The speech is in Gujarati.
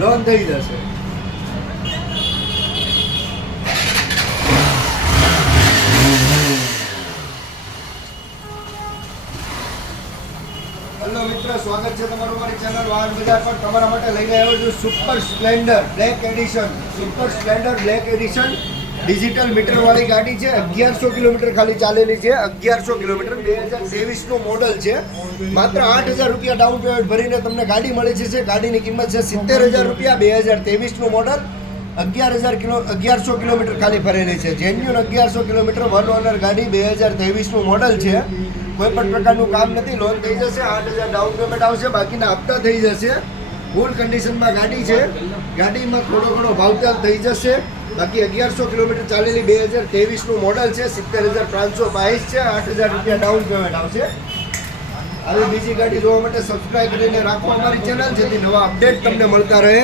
લોન થઈ જશે. હેલો મિત્ર, સ્વાગત છે તમારું અમારી ચેનલ વાહન બજાર પર. તમારા માટે લઈને આવ્યો છું super Splendor black edition. Super Splendor black edition digital મીટરવાળી ગાડી છે. 1100 કિલોમીટર ખાલી ચાલેલી છે. 1100 કિલોમીટર 2023નું મોડલ છે. માત્ર 8000 રૂપિયા ડાઉન પેમેન્ટ ભરીને તમને ગાડી મળી જશે. ગાડીની કિંમત છે 70000 રૂપિયા. 2023નું મોડલ 1100 કિલોમીટર ખાલી ફરેલી છે. જેન્યુન 1100 કિલોમીટર વન ઓનર ગાડી 2023નું મોડલ છે. કોઈ પણ પ્રકારનું કામ નથી. લોન થઈ જશે. 8000 ડાઉન પેમેન્ટ આવશે, બાકીના હપ્તા થઈ જશે. ફૂલ કન્ડિશનમાં ગાડી છે. ગાડીમાં થોડો ઘણો ભાવતાલ થઈ જશે. બાકી 1100 કિલોમીટર ચાલેલી 2023નું મોડલ છે. 70522 છે. 8000 રૂપિયા ડાઉન પેમેન્ટ આવશે. આવી બીજી ગાડી જોવા માટે સબસ્ક્રાઇબ કરીને રાખો અમારી ચેનલ, જેથી નવા અપડેટ તમને મળતા રહે.